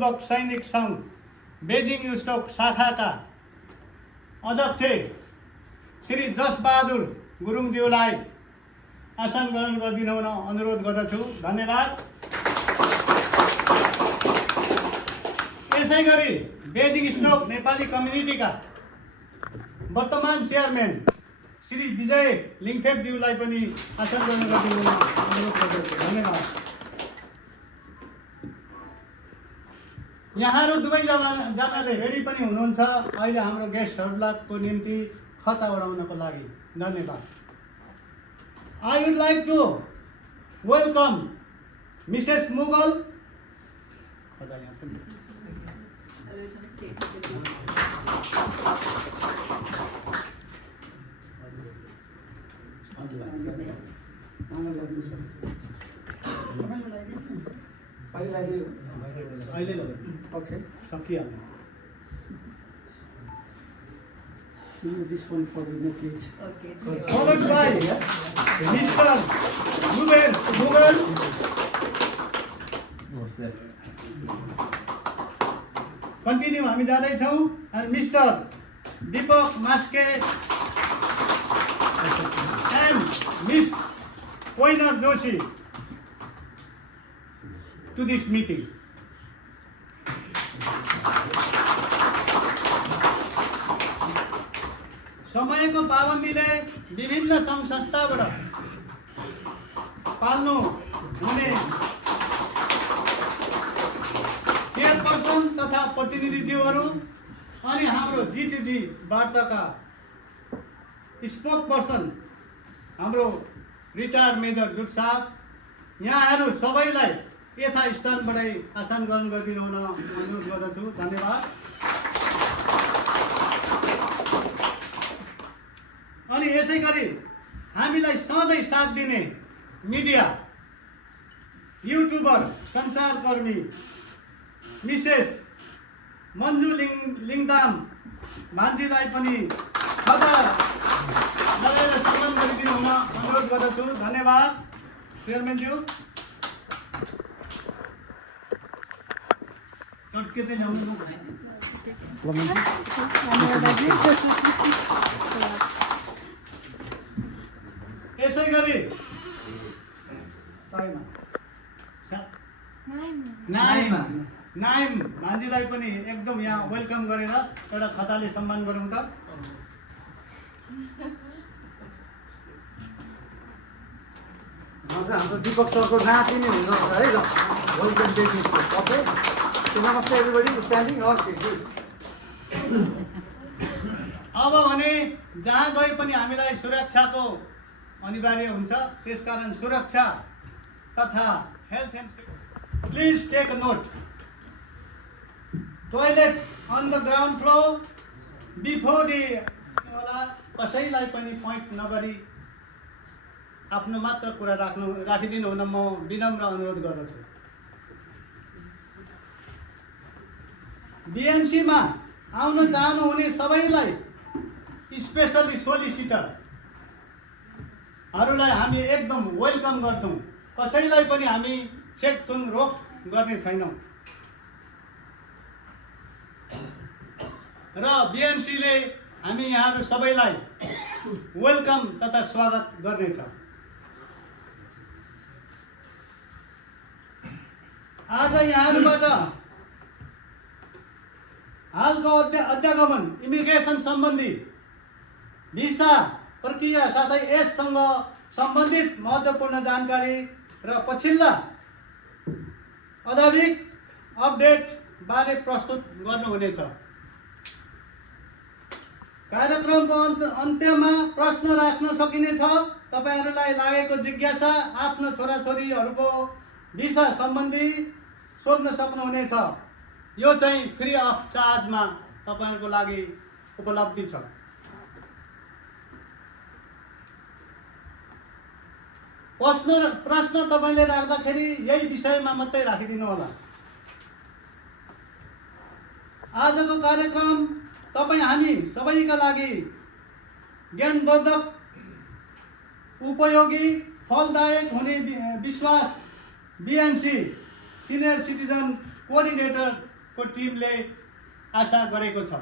पूर्वक सैनिक सङ्घ बेजिङ स्टोक शाखाका अध्यक्ष श्री जसबहादुर गुरुङज्यूलाई आसन ग्रहण गरिदिनु हुन अनुरोध गर्दछु। धन्यवाद। यसै गरी बेजिङ स्टोक नेपाली कम्युनिटीका वर्तमान चेयरम्यान श्री विजय लिङथेपज्यूलाई पनि आसन ग्रहण गरिदिनु हुन अनुरोध गर्दछु। धन्यवाद। यहाँहरू दुवैजनाले रेडी पनि हुनुहुन्छ अहिले हाम्रो गेस्टहरूको निम्ति खता उडाउनको लागि। धन्यवाद। I would like to welcome Mrs. Mughal. Okay. Sakia. See this one for the Netflix. Okay. Followed by Mr. Mughal. Continue. हामी जाँदैछौँ। And Mr. Deepak Maske and Miss Poiner Joshi to this meeting. समयको पाबन्दीले विभिन्न सङ्घ संस्थाबाट पाल्नु हुने chairperson तथा प्रतिनिधिज्यूहरू अनि हाम्रो जिटिडी वार्ताका स्पोक पर्सन हाम्रो रिटायर मेजर जुट साहब, यहाँहरू सबैलाई यथास्थानबाटै आसन ग्रहण गरिदिनु हुन अनुरोध गर्दछु। धन्यवाद। अनि यसै गरी हामीलाई सधैँ साथ दिने मिडिया युट्युबर संसारकर्मी मिसेस मन्जु लिङदाम भान्जीलाई पनि खता लगाएर सम्मान गरिदिनु हुन अनुरोध गर्दछु। धन्यवाद। चेयरम्यानज्यू चट्के चाहिँ ल्याउनु। यसै गरी नाइम भान्जीलाई पनि एकदम यहाँ वेलकम गरेर एउटा खताले सम्मान गरौँ त। हजुर, हाम्रो दीपक सरको नाति नै हुनुहुन्छ है। ल वेलकम बेजिङ। ओके, नमस्ते एभ्रीबडी। स्ट्यान्डिङ। Okay, good. अब भने जहाँ गए पनि हामीलाई सुरक्षाको अनिवार्य हुन्छ, त्यसकारण सुरक्षा तथा health and safety. Please take a note. Toilet on the ground floor before the होला। कसैलाई पनि पोइन्ट नगरी आफ्नो मात्र कुरा राखिदिनु हुन म विनम्र अनुरोध गर्दछु। बिएनसीमा आउन चाहनुहुने सबैलाई स्पेसली सोलिसिटरहरूलाई हामी एकदम वेलकम गर्छौँ। कसैलाई पनि हामी चेकथुन रोक गर्ने छैनौँ र बिएनसीले हामी यहाँहरू सबैलाई वेलकम तथा स्वागत गर्नेछ। आज यहाँहरूबाट हालको अध्यागमन इमिग्रेसन सम्बन्धी भिसा प्रक्रिया साथै यससँग सम्बन्धित महत्त्वपूर्ण जानकारी र पछिल्ला आधिकारिक अपडेट बारे प्रस्तुत गर्नुहुनेछ। कार्यक्रमको अन्त्यमा प्रश्न राख्न सकिनेछ। तपाईहरुलाई लागेको जिज्ञासा आफ्नो छोराछोरीहरूको भिसा सम्बन्धी सोध्न सक्नुहुनेछ। यो चाहिँ फ्री अफ चार्जमा तपाईहरुको लागि उपलब्धि छ। प्रश्न तपाईले राख्दाखेरि यही विषयमा मात्रै राखिदिनु होला। आजको कार्यक्रम तपाई हामी सबैका लागि ज्ञानवर्धक, उपयोगी, फलदायक हुने विश्वास बिएनसी सिनियर सिटिजन कोअर्डिनेटरको टिमले आशा गरेको छ।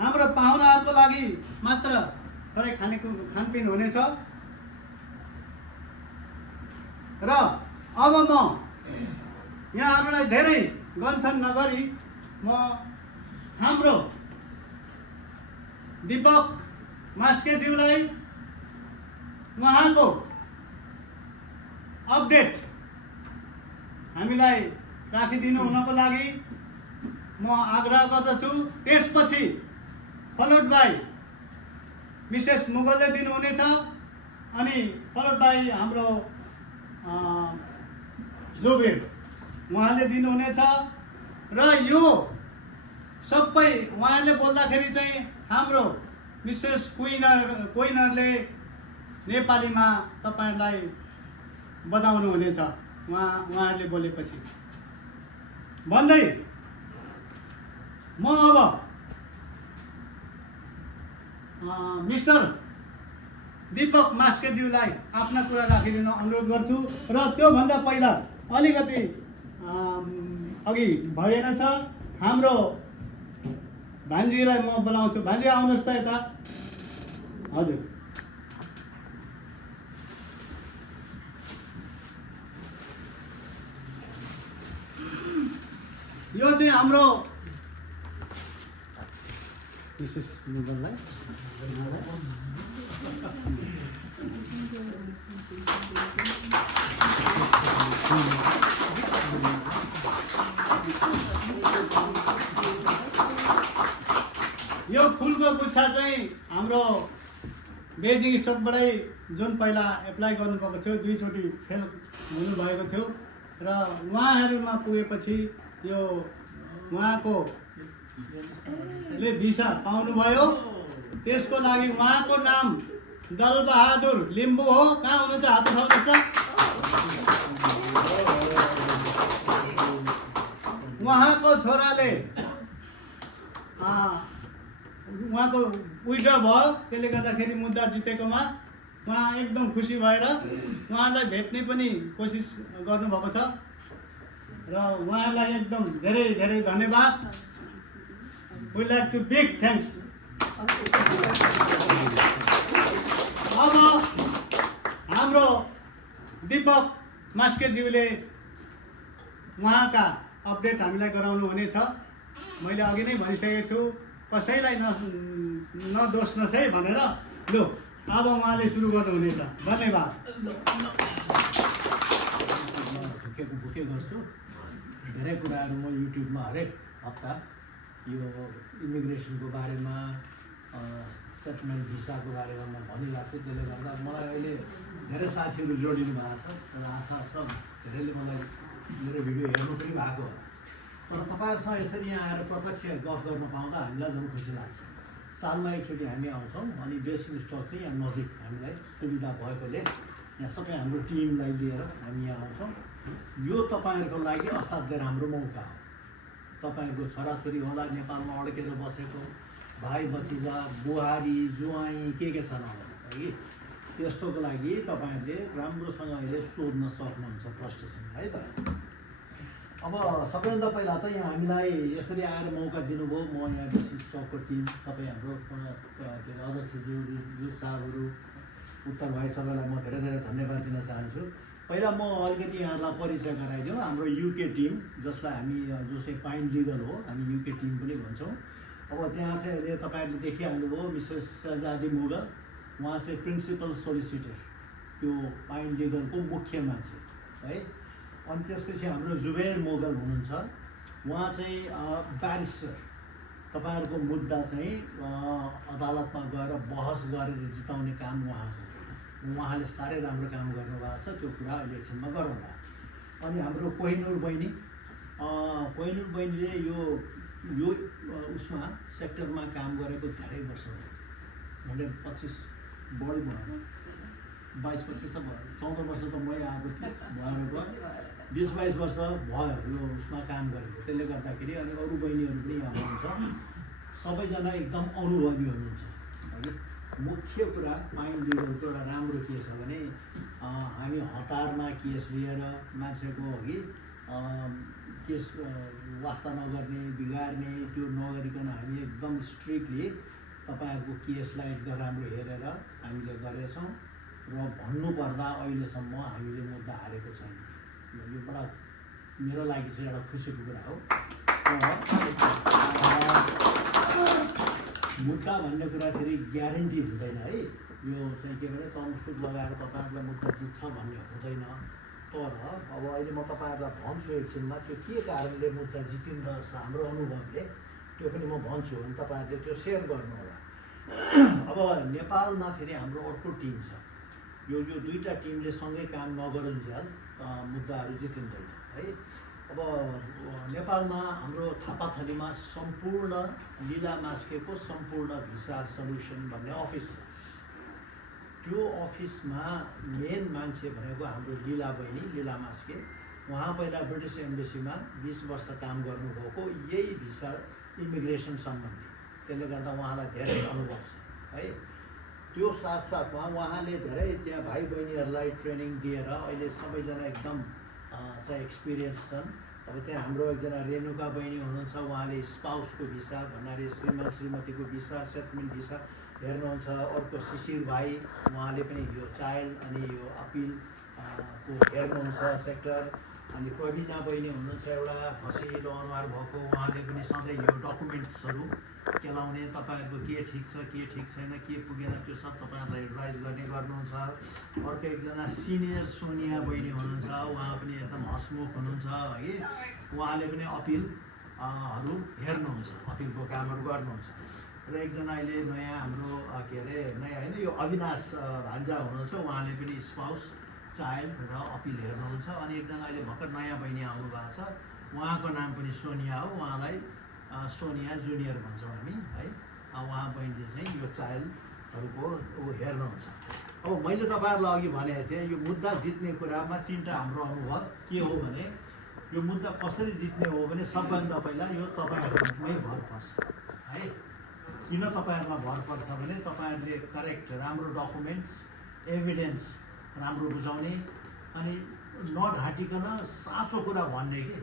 हाम्रो पाहुनाहरूको लागि मात्र थोरै खानपिन हुनेछ र अब म यहाँहरूलाई धेरै गन्थन नगरी म हाम्रो दीपक मास्केज्यूलाई उहाँको अपडेट हामीलाई राखिदिनु हुनको लागि म आग्रह गर्दछु। त्यसपछि फलोड बाई मिसेस मुगलले दिनुहुनेछ अनि फलोड बाई हाम्रो जोबेर उहाँले दिनुहुनेछ र यो सबै उहाँले बोल्दाखेरि चाहिँ हाम्रो मिसेस क्विनरले नेपालीमा तपाईहरुलाई बताउनु हुनेछ उहाँहरूले बोलेपछि। भन्दै म अब मिस्टर दीपक मास्केज्यूलाई आफ्ना कुरा राखिदिन अनुरोध गर्छु र त्योभन्दा पहिला अलिकति अघि भएन छ हाम्रो भान्जीलाई म बोलाउँछु। भान्जी आउनुहोस् त यता। हजुर यो चाहिँ हाम्रो मिसेस मुगललाई यो फुलको गुच्छा चाहिँ हाम्रो बेजिङ स्टकबाटै जुन पहिला एप्लाई गर्नुभएको थियो, दुईचोटि फेल हुनुभएको थियो र उहाँहरूमा पुगेपछि यो उहाँको ले भिसा पाउनुभयो। त्यसको लागि उहाँको नाम दलबहादुर लिम्बू हो। कहाँ हुनुहुन्छ? हात उठाउनुहोस् त। उहाँको छोराले उहाँको विड्र भयो, त्यसले गर्दाखेरि मुद्दा जितेकोमा उहाँ एकदम खुसी भएर उहाँलाई भेट्ने पनि कोसिस गर्नुभएको छ र उहाँलाई एकदम धेरै धेरै धन्यवाद। We like to big thanks. अब हाम्रो दीपक मास्केज्यूले उहाँका अपडेट हामीलाई गराउनु हुनेछ। मैले अघि नै भनिसकेको छु, कसैलाई नदोष्नुहोस् है भनेर। लु अब उहाँले सुरु गर्नुहुनेछ। धन्यवाद। भुके गर्छु। धेरै कुराहरू म युट्युबमा हरेक हप्ता यो इमिग्रेसनको बारेमा सेटलमेन्ट भिसाको बारेमा म भनिरहेको छु। त्यसले गर्दा मलाई अहिले धेरै साथीहरू जोडिनु भएको छ र आशा छ धेरैले मलाई मेरो भिडियो हेर्नु पनि भएको हो। तर तपाईँहरूसँग यसरी यहाँ आएर प्रत्यक्ष गफ गर्न पाउँदा हामीलाई झन् खुसी लाग्छ। सालमा एकचोटि हामी आउँछौँ अनि बेसिङ स्टक चाहिँ यहाँ नजिक हामीलाई सुविधा भएकोले यहाँ सबै हाम्रो टिमलाई लिएर हामी यहाँ आउँछौँ। यो तपाईँहरूको लागि असाध्यै राम्रो मौका हो। तपाईँहरूको छोराछोरी होला नेपालमा अड्केर बसेको भाइ भतिजा बुहारी जुवाई के छन् होला कि त्यस्तोको लागि तपाईँहरूले राम्रोसँग अहिले सोध्न सक्नुहुन्छ प्रश्नसँग है त। अब सबैभन्दा पहिला त यहाँ हामीलाई यसरी आएर मौका दिनुभयो। म यहाँ बेसिङ स्टकको टिम सबै हाम्रो के अरे अध्यक्षज्यू जुस साहबहरू उत्तर भाइ सबैलाई म धेरै धेरै धन्यवाद दिन चाहन्छु। पहिला म अलिकति यहाँलाई परिचय गराइदिउँ। हाम्रो युके टिम जसलाई हामी जो चाहिँ पाइन लिगल हो, हामी युके टिम पनि भन्छौँ। अब त्यहाँ चाहिँ अहिले तपाईँहरूले देखिहाल्नुभयो मिसेस शहजादी मुगल, उहाँ चाहिँ प्रिन्सिपल सोलिसिटर त्यो पाइन लिगलको मुख्य मान्छे है। अनि त्यसपछि हाम्रो जुबेर मुगल हुनुहुन्छ, उहाँ चाहिँ ब्यारिस्टर। तपाईँहरूको मुद्दा चाहिँ अदालतमा गएर बहस गरेर जिताउने काम उहाँको। उहाँले साह्रै राम्रो काम गर्नुभएको छ, त्यो कुरा इलेक्सनमा गराउँदा। अनि हाम्रो कोहिनुर बहिनीले यो उसमा सेक्टरमा काम गरेको धेरै वर्ष भयो। 125 बढी भयो, 22-25 त भयो, 14 वर्ष त मै आएको थिएँ भयो, 20-22 वर्ष भयो यो उसमा काम गरेको। त्यसले गर्दाखेरि अनि अरू बहिनीहरू पनि यहाँ हुनुहुन्छ। सबैजना एकदम अनुभवी हुनुहुन्छ है। मुख्य कुरा पाइन लिगलको एउटा राम्रो के छ भने हामी हतारमा केस लिएर मान्छेको अघि केस वास्ता नगर्ने बिगार्ने त्यो नगरिकन हामी एकदम स्ट्रिक्टली तपाईँहरूको केसलाई एकदम राम्रो हेरेर हामीले गरेछौँ र भन्नुपर्दा अहिलेसम्म हामीले मुद्दा हारेको छैन। यो बडा मेरो लागि चाहिँ एउटा खुसीको कुरा हो। मुद्दा भन्ने कुरा फेरि ग्यारेन्टी हुँदैन है। यो चाहिँ के भने तमसुक लगाएर तपाईँहरूलाई मुद्दा जित्छ भन्ने हुँदैन। तर अब अहिले म तपाईँहरूलाई भन्छु एकछिनमा त्यो के कारणले मुद्दा जितिँदो रहेछ हाम्रो अनुभवले, त्यो पनि म भन्छु अनि तपाईँहरूले त्यो सेयर गर्नु होला। अब नेपालमा फेरि हाम्रो अर्को टिम छ। यो दुईवटा टिमले सँगै काम नगरुन्जेल मुद्दाहरू जितिँदैन है। अब नेपालमा हाम्रो थापाथलीमा सम्पूर्ण लीला मास्केको सम्पूर्ण भिसा सल्युसन भन्ने अफिस छ। त्यो अफिसमा मेन मान्छे भनेको हाम्रो लीला बहिनी लीला मास्के। उहाँ पहिला ब्रिटिस एम्बेसीमा 20 वर्ष काम गर्नुभएको यही भिसा इमिग्रेसन सम्बन्धी, त्यसले गर्दा उहाँलाई धेरै अनुभव छ है। त्यो साथसाथमा उहाँले धेरै त्यहाँ भाइ बहिनीहरूलाई ट्रेनिङ दिएर अहिले सबैजना एकदम चाहिँ एक्सपिरियन्स छन्। अब त्यहाँ हाम्रो एकजना रेणुका बहिनी हुनुहुन्छ, उहाँले स्पाउसको भिसा भन्नाले श्रीमान श्रीमतीको भिसा सेटलमेन्ट भिसा हेर्नुहुन्छ। अर्को शिशिर भाइ, उहाँले पनि यो चाइल्ड अनि यो अपिल को हेर्नुहुन्छ सेक्टर। अनि प्रवीणा बहिनी हुनुहुन्छ एउटा हँसिलो अनुहार भएको, उहाँले पनि सधैँ यो डकुमेन्ट्सहरू केलाउने, तपाईँहरूको के ठिक छ के ठिक छैन के पुगेन त्यो सब तपाईँहरूलाई एडभाइस गर्ने गर्नुहुन्छ। अर्को एकजना सिनियर सोनिया बहिनी हुनुहुन्छ, उहाँ पनि एकदम हसमुख हुनुहुन्छ है। उहाँले पनि अपिलहरू हेर्नुहुन्छ, अपिलको कामहरू गर्नुहुन्छ। र एकजना अहिले नयाँ हाम्रो के अरे नयाँ होइन यो अविनाश भान्जा हुनुहुन्छ, उहाँले पनि स्पाउस चाइल्ड र अपिल हेर्नुहुन्छ। अनि एकजना अहिले भर्खर नयाँ बहिनी आउनु भएको छ, उहाँको नाम पनि सोनिया हो, उहाँलाई सोनिया जुनियर भन्छौँ हामी है। उहाँ बहिनीले चाहिँ यो चाइल्डहरूको हेर्नुहुन्छ। अब मैले तपाईँहरूलाई अघि भनेको थिएँ यो मुद्दा जित्ने कुरामा 3टा हाम्रो अनुभव के हो भने यो मुद्दा कसरी जित्ने हो भने सबभन्दा पहिला यो तपाईँहरूमै भर पर्छ है। किन तपाईँहरूमा भर पर्छ भने तपाईँहरूले करेक्ट राम्रो डकुमेन्ट्स एभिडेन्स राम्रो बुझाउने अनि नढाँटिकन साँचो कुरा भन्ने कि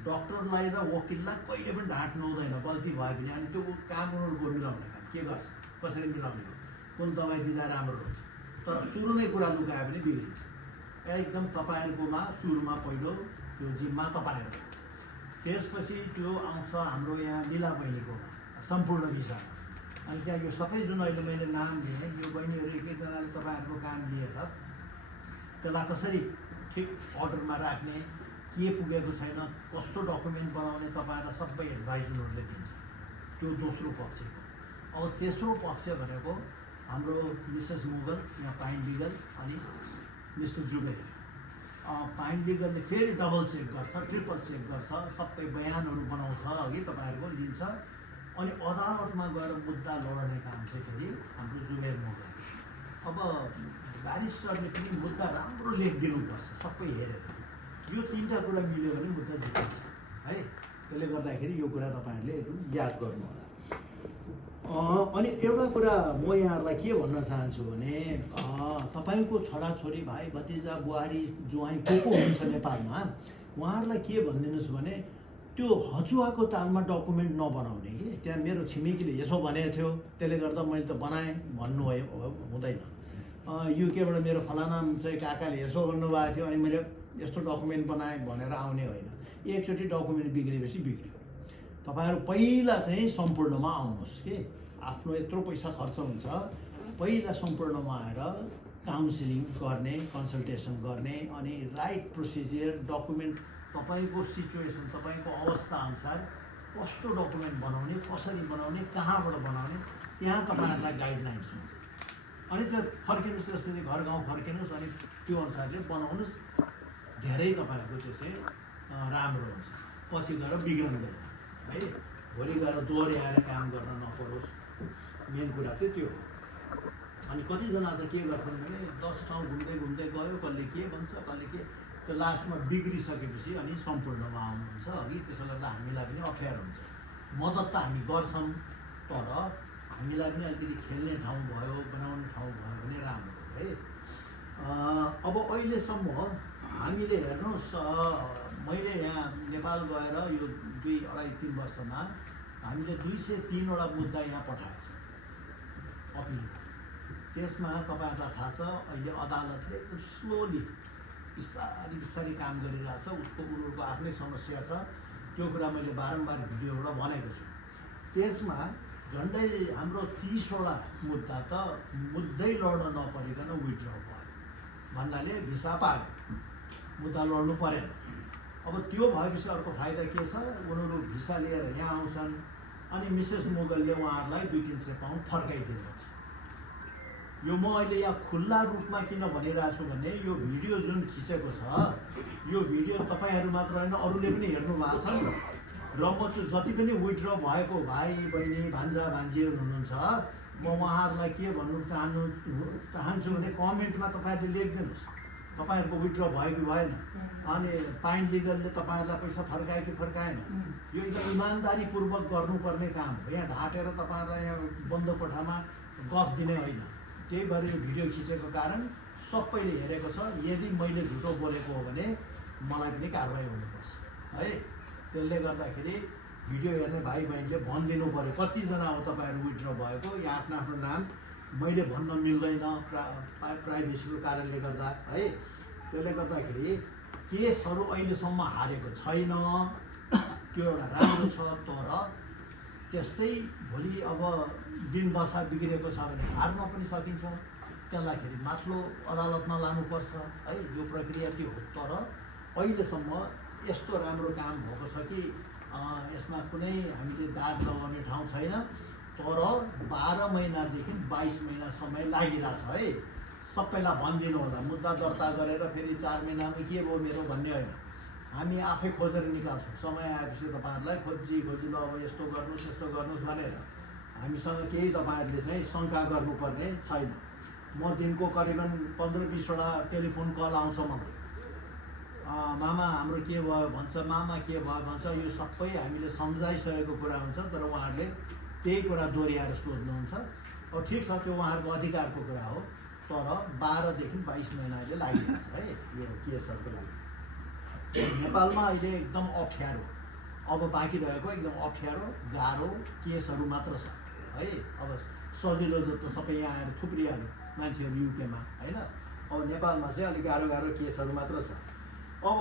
डक्टरलाई र वकिललाई कहिले पनि ढाँट्नु हुँदैन गल्ती भयो भने। अनि त्यो कानुनको मिलाउने काम के गर्छ, कसरी मिलाउने हो, कुन दबाई दिँदा राम्रो हुन्छ। तर सुरुमै कुरा लुकायो भने बिग्रिन्छ। एकदम तपाईँहरूकोमा सुरुमा पहिलो त्यो जिम्मा तपाईँहरूको, त्यसपछि त्यो आउँछ हाम्रो यहाँ लीला बहिनीकोमा सम्पूर्ण भिसा। अनि त्यहाँ यो सबै जुन अहिले मैले नाम लिएँ यो बहिनीहरू एक एकजनाले तपाईँहरूको काम लिएर त्यसलाई कसरी ठिक अर्डरमा राख्ने, के पुगेको छैन, कस्तो डकुमेन्ट बनाउने तपाईँहरूलाई सबै एडभाइस उनीहरूले दिन्छ। त्यो दोस्रो पक्षको। अब तेस्रो पक्ष भनेको हाम्रो मिसेस मुगल यहाँ पाइन लिगल अनि मिस्टर जुबेर। पाइन लिगलले फेरि डबल चेक गर्छ, ट्रिपल चेक गर्छ, सबै बयानहरू बनाउँछ अघि तपाईँहरूको लिन्छ। अनि अदालतमा गएर मुद्दा लड्ने काम चाहिँ फेरि हाम्रो जुबेर मुगल। अब ब्यारिस्टरले पनि मुद्दा राम्रो लेखिदिनुपर्छ सबै हेरेर। यो 3टा कुरा मिल्यो भने मुद्दा जितिन्छ है। त्यसले गर्दाखेरि यो कुरा तपाईँहरूले याद गर्नु होला। अनि एउटा कुरा म यहाँहरूलाई के भन्न चाहन्छु भने तपाईँको छोराछोरी भाइ भतिजा बुहारी जुवाई को हुन्छ नेपालमा, उहाँहरूलाई के भनिदिनुहोस् भने त्यो हचुवाको तालमा डकुमेन्ट नबनाउने कि। त्यहाँ मेरो छिमेकीले यसो भनेको थियो त्यसले गर्दा मैले त बनाएँ भन्नु हुँदैन। युकेबाट मेरो फलाना चाहिँ काकाले यसो भन्नुभएको थियो अनि मैले यस्तो डकुमेन्ट बनाएँ भनेर आउने होइन। एकचोटि डकुमेन्ट बिग्रेपछि बिग्रियो। तपाईँहरू पहिला चाहिँ सम्पूर्णमा आउनुहोस् कि। आफ्नो यत्रो पैसा खर्च हुन्छ, पहिला सम्पूर्णमा आएर काउन्सिलिङ गर्ने, कन्सल्टेसन गर्ने अनि राइट प्रोसिजर डकुमेन्ट तपाईँको सिचुएसन तपाईँको अवस्था अनुसार कस्तो डकुमेन्ट बनाउने, कसरी बनाउने, कहाँबाट बनाउने, त्यहाँ तपाईँहरूलाई गाइडलाइन्स हुन्छ। अनि त्यो फर्किनुहोस्, त्यसपछि घर गाउँ फर्किनुहोस् अनि त्यो अनुसार चाहिँ बनाउनुहोस्। धेरै तपाईँहरूको त्यो चाहिँ राम्रो हुन्छ, पछि गएर बिग्रँदैन है। भोलि गएर दोहोऱ्याएर काम गर्न नपरोस्, मेन कुरा चाहिँ त्यो हो। अनि कतिजना चाहिँ के गर्छन् भने 10 ठाउँ घुम्दै घुम्दै गयो, कसले के भन्छ कसले के, त्यो लास्टमा बिग्रिसकेपछि अनि सम्पूर्णमा आउनुहुन्छ अघि। त्यसो गर्दा हामीलाई पनि अप्ठ्यारो हुन्छ। मद्दत त हामी गर्छौँ तर हामीलाई पनि अलिकति खेल्ने ठाउँ भयो, बनाउने ठाउँ भयो भने राम्रो है। अब अहिलेसम्म हामीले हेर्नुहोस्, मैले यहाँ नेपाल गएर यो 2-2.5-3 वर्षमा हामीले 203वटा मुद्दा यहाँ पठाएको छ अपिल। त्यसमा तपाईँहरूलाई थाहा छ अहिले अदालतले एकदम स्लोली बिस्तारै बिस्तारै काम गरिरहेछ। उनीहरूको आफ्नै समस्या छ, त्यो कुरा मैले बारम्बार भिडियोबाट भनेको छु। त्यसमा झन्डै हाम्रो 30वटा मुद्दा त मुद्दै लड्न नपरिकन विथड्र भयो भन्नाले भिसा पायो, मुद्दा लड्नु परेन। अब त्यो भएपछि अर्को फाइदा के छ, उनीहरू भिसा लिएर यहाँ आउँछन् अनि मिसेस मोगलले उहाँहरूलाई 200-300 पाउन्ड फर्काइदिनुहुन्छ। यो म अहिले यहाँ खुल्ला रूपमा किन भनिरहेको छु भने यो भिडियो जुन खिचेको छ, यो भिडियो तपाईँहरू मात्र होइन अरूले पनि हेर्नु भएको छ नि। र म चाहिँ जति पनि विथड्र भएको भाइ बहिनी भान्जा भान्जीहरू हुनुहुन्छ, म उहाँहरूलाई के भन्नु चाहन्छु भने कमेन्टमा तपाईँहरूले लेखिदिनुहोस् तपाईँहरूको विथड्र भयो कि भएन, अनि पाइन लिगलले तपाईँहरूलाई पैसा फर्कायो कि फर्काएन। यो एकदम इमान्दारीपूर्वक गर्नुपर्ने काम हो। यहाँ ढाँटेर तपाईँहरूलाई यहाँ बन्द कोठामा गफ दिने होइन। त्यही भएर यो भिडियो खिचेको कारण सबैले हेरेको छ। यदि मैले झुटो बोलेको हो भने मलाई पनि कारवाही हुनुपर्छ है। त्यसले गर्दाखेरि भिडियो हेर्ने भाइ बहिनीले भनिदिनु पऱ्यो कतिजना हो तपाईँहरू विथड्र भएको। यहाँ आफ्नो आफ्नो नाम मैले भन्न मिल्दैन प्राइभेसीको कारणले गर्दा है। त्यसले गर्दाखेरि केसहरू अहिलेसम्म हारेको छैन, त्यो एउटा राम्रो छ। तर त्यस्तै भोलि अब दिन दशा बिग्रेको छ भने हार्न पनि सकिन्छ, त्यसलाई फेरि माथिल्लो अदालतमा लानुपर्छ है। यो प्रक्रिया त्यो हो। तर अहिलेसम्म यस्तो राम्रो काम भएको छ कि यसमा कुनै हामीले दाग लगाउने ठाउँ छैन। तर 12 महिनादेखि 22 महिना समय लागिरहेछ है। सबैलाई भनिदिनु होला, मुद्दा दर्ता गरेर फेरि 4 महिनामा के भयो मेरो भन्ने होइन। हामी आफै खोजेर निकाल्छौँ। समय आएपछि तपाईँहरूलाई खोजी ल अब यस्तो गर्नुहोस् यस्तो गर्नुहोस् भनेर हामीसँग केही तपाईँहरूले चाहिँ शङ्का गर्नुपर्ने छैन। म दिनको करिबन 15-20वटा टेलिफोन कल आउँछ मलाई। मामा हाम्रो के भयो भन्छ, मामा के भयो भन्छ। यो सबै हामीले सम्झाइसकेको कुरा हुन्छ, तर उहाँहरूले त्यही कुरा दोहोऱ्याएर सोध्नुहुन्छ। अब ठिक छ, त्यो उहाँहरूको अधिकारको कुरा हो। तर 12देखि 22 महिना अहिले लागिरहेछ है यो केसहरूको लागि। नेपालमा अहिले एकदम अप्ठ्यारो, अब बाँकी रहेको एकदम अप्ठ्यारो गाह्रो केसहरू मात्र छ है। अब सजिलो जस्तो सबै यहाँ आएर थुप्रिहाल्यो मान्छेहरू युकेमा होइन। अब नेपालमा चाहिँ अलिक गाह्रो गाह्रो केसहरू मात्र छ। अब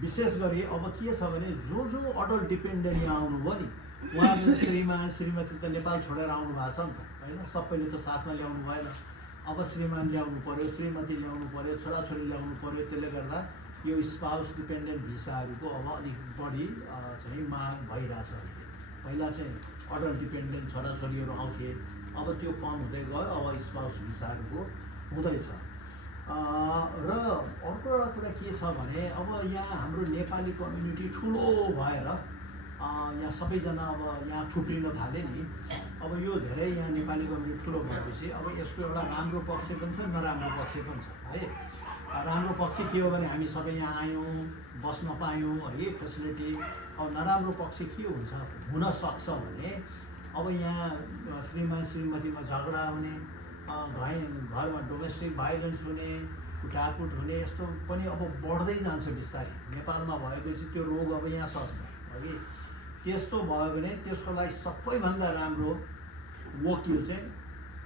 विशेष गरी अब के छ भने जो अडल्ट डिपेन्डेन्ट यहाँ आउनुभयो नि, उहाँहरूले श्रीमान श्रीमती त नेपाल छोडेर आउनु भएको छ नि त होइन। सबैले त साथमा ल्याउनु भएन। अब श्रीमान ल्याउनु पऱ्यो, श्रीमती ल्याउनु पऱ्यो, छोराछोरी ल्याउनु पऱ्यो। त्यसले गर्दा यो स्पाउस डिपेन्डेन्ट भिसाहरूको अब अलिक बढी चाहिँ माग भइरहेछ। पहिला चाहिँ अडल्ट डिपेन्डेन्ट छोराछोरीहरू आउँथे, अब त्यो कम हुँदै गयो। अब स्पाउस भिसाहरूको हुँदैछ। र अर्को एउटा कुरा के छ भने अब यहाँ हाम्रो नेपाली कम्युनिटी ठुलो भएर यहाँ सबैजना अब यहाँ थुप्रिन थाले नि। अब यो धेरै यहाँ नेपाली कम्युनिटी ठुलो भएपछि अब यसको एउटा राम्रो पक्ष पनि छ, नराम्रो पक्ष पनि छ है। राम्रो पक्ष के हो भने हामी सबै यहाँ आयौँ, बस्न पायौँ है फेसिलिटी। अब नराम्रो पक्ष के हुन्छ हुनसक्छ भने अब यहाँ श्रीमान श्रीमतीमा झगडा हुने, घरमा डोमेस्टिक भाइलेन्स हुने, कुटाकुट हुने, यस्तो पनि अब बढ्दै जान्छ बिस्तारै। नेपालमा भएपछि त्यो रोग अब यहाँ सर्छ है। त्यस्तो भयो भने त्यसको लागि सबैभन्दा राम्रो वकिल चाहिँ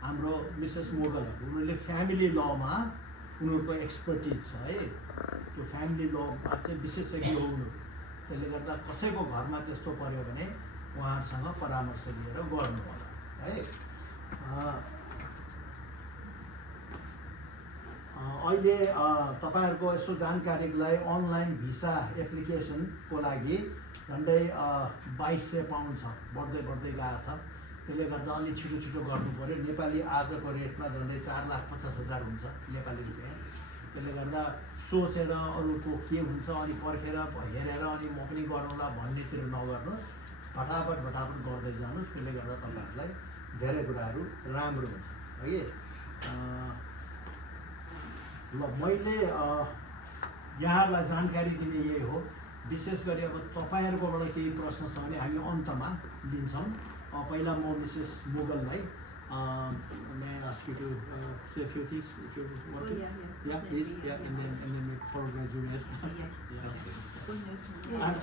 हाम्रो मिसेस मोगलहरू। उनीहरूले फ्यामिली लमा उनीहरूको एक्सपर्टिज छ है। त्यो फ्यामिली लमा चाहिँ विशेषज्ञ हो उनीहरू। त्यसले गर्दा कसैको घरमा त्यस्तो पऱ्यो भने उहाँहरूसँग परामर्श लिएर गर्नु होला है। अहिले तपाईँहरूको यसो जानकारीलाई अनलाइन भिसा एप्लिकेसनको लागि झन्डै 2200 पाउन्ड छ, बढ्दै गएको छ। त्यसले गर्दा अलिक छिटो छिटो गर्नु पऱ्यो। नेपाली आजको रेटमा झन्डै 4,50,000 हुन्छ नेपाली रुपियाँ। त्यसले गर्दा सोचेर अरूको के हुन्छ अनि पर्खेर हेरेर अनि म पनि गरौँला भन्नेतिर नगर्नु, फटाफट गर्दै जानुहोस्। त्यसले गर्दा तपाईँहरूलाई धेरै कुराहरू राम्रो हुन्छ है। ल मैले यहाँहरूलाई जानकारी दिने यही हो। विशेष गरी अब तपाईँहरूकोबाट केही प्रश्न छ भने हामी अन्तमा लिन्छौँ। पहिला म Mrs मुगललाई may I ask you to say a few things if you want to? Yeah, please. Yeah, and then we follow by Juliet. Yeah. And